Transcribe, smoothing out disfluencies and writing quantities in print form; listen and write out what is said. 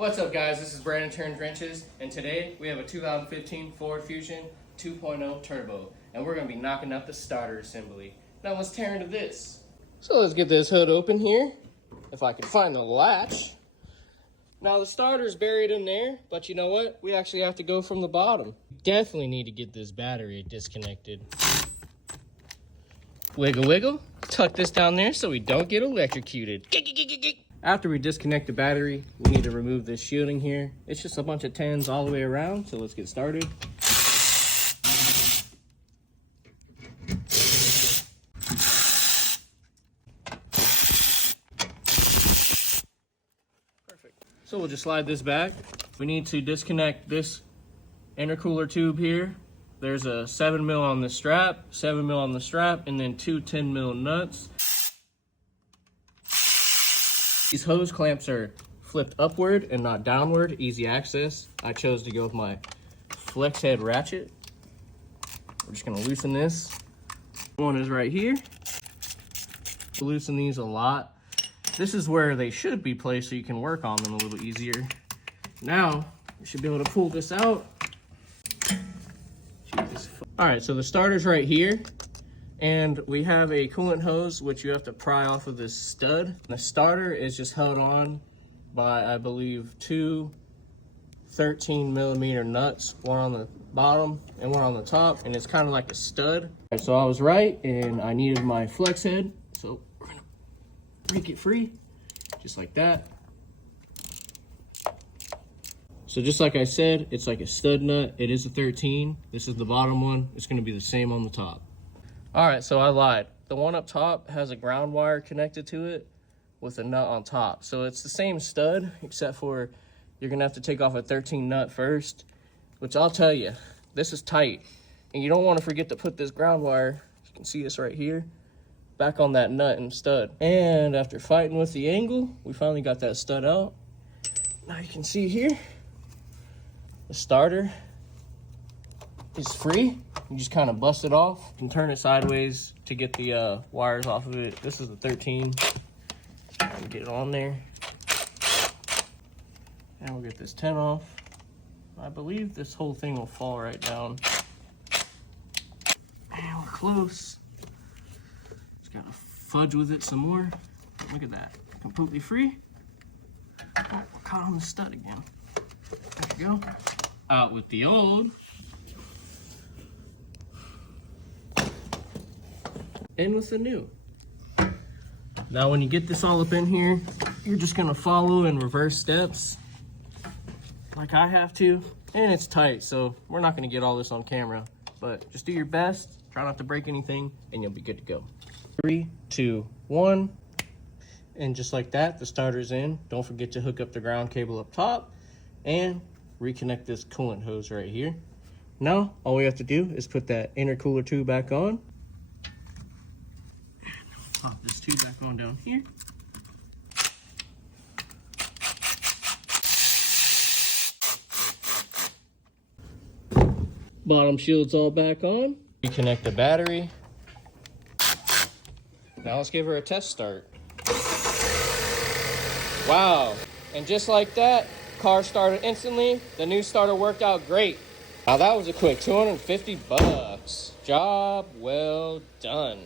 What's up, guys? This is Brandon Turns Wrenches, and today we have a 2015 Ford Fusion 2.0 Turbo, and we're going to be knocking out the starter assembly. Now let's tear into this. So let's get this hood open here, if I can find the latch. Now the starter's buried in there, but you know what? We actually have to go from the bottom. Definitely need to get this battery disconnected. Wiggle, wiggle. Tuck this down there so we don't get electrocuted. After we disconnect the battery, we need to remove this shielding here. It's just a bunch of tens all the way around, so let's get started. Perfect. So we'll just slide this back. We need to disconnect this intercooler tube here. There's a 7mm on the strap, 7mm on the strap, and then two 10mm nuts. These hose clamps are flipped upward and not downward, easy access. I chose to go with my flex head ratchet. We're just gonna loosen this. One is right here. Loosen these a lot. This is where they should be placed so you can work on them a little easier. Now, you should be able to pull this out. All right, so the starter's right here. And we have a coolant hose, which you have to pry off of this stud. The starter is just held on by, I believe, two 13mm nuts, one on the bottom and one on the top, and it's kind of like a stud. All right, so I was right, and I needed my flex head, so we're gonna break it free, just like that. So just like I said, it's like a stud nut. It is a 13. This is the bottom one. It's gonna be the same on the top. All right, so I lied. The one up top has a ground wire connected to it with a nut on top. So it's the same stud, except for you're gonna have to take off a 13 nut first, which I'll tell you, this is tight. And you don't wanna forget to put this ground wire, you can see this right here, back on that nut and stud. And after fighting with the angle, we finally got that stud out. Now you can see here, the starter is free. You just kind of bust it off. You can turn it sideways to get the wires off of it. This is the 13. And get it on there. And we'll get this 10 off. I believe this whole thing will fall right down. And we're close. Just gotta fudge with it some more. Look at that. Completely free. Oh, we're caught on the stud again. There we go. Out with the old. In with the new. Now when you get this all up in here, you're just gonna follow in reverse steps like I have to, and it's tight, so we're not gonna get all this on camera, but just do your best, try not to break anything, and you'll be good to go. 3, 2, 1, and just like that, the starter's in. Don't forget to hook up the ground cable up top and reconnect this coolant hose right here. Now all we have to do is put that intercooler tube back on. Pop this tube back on down here. Bottom shield's all back on. Reconnect the battery. Now let's give her a test start. Wow, and just like that, car started instantly. The new starter worked out great. Now that was a quick 250 bucks. Job well done.